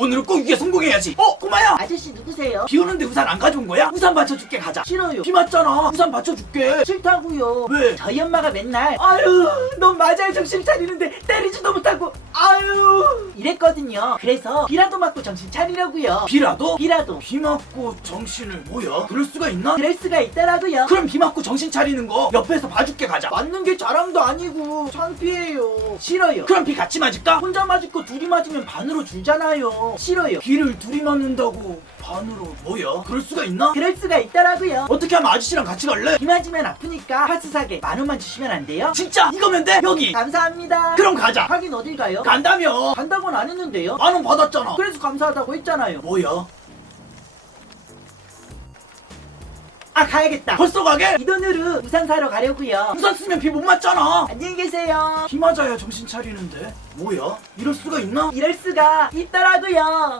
오늘은 꼭 이게 성공해야지. 어, 꼬마야. 아저씨 누구세요? 비 오는데 우산 안 가져온 거야? 우산 받쳐줄게 가자. 싫어요. 비 맞잖아. 우산 받쳐줄게. 싫다고요. 왜? 저희 엄마가 맨날 아유 너 맞아야 정신 차리는데 때리지도 못하고 아유 이랬거든요. 그래서 비라도 맞고 정신 차리려고요. 비라도? 비라도 비 맞고 정신을 뭐야? 그럴 수가 있나? 그럴 수가 있더라고요. 그럼 비 맞고 정신 차리는 거 옆에서 봐줄게 가자. 맞는 게 자랑도 아니고 창피해요. 싫어요. 그럼 비 같이 맞을까? 혼자 맞을 거 둘이 맞으면 반으로 줄잖아요. 싫어요. 비를 둘이 맞는다고 반으로 뭐야? 그럴 수가 있나? 그럴 수가 있더라고요. 어떻게 하면 아저씨랑 같이 갈래? 비 맞으면 아프니까 파스 사게 만 원만 주시면 안 돼요? 진짜 이거면 돼? 여기. 감사합니다. 그럼 가자. 하긴 어딜 가요? 간다며. 간다고는 안 했는데요. 만 원 받았잖아. 그래서 감사하다고 했잖아요. 뭐야? 아 가야겠다. 벌써 가게? 이 돈으로 우산 사러 가려고요. 우산 쓰면 비 못 맞잖아. 안녕히 계세요. 비 맞아야 정신 차리는데. 뭐야? 이럴 수가 있나? 이럴 수가 있더라고요.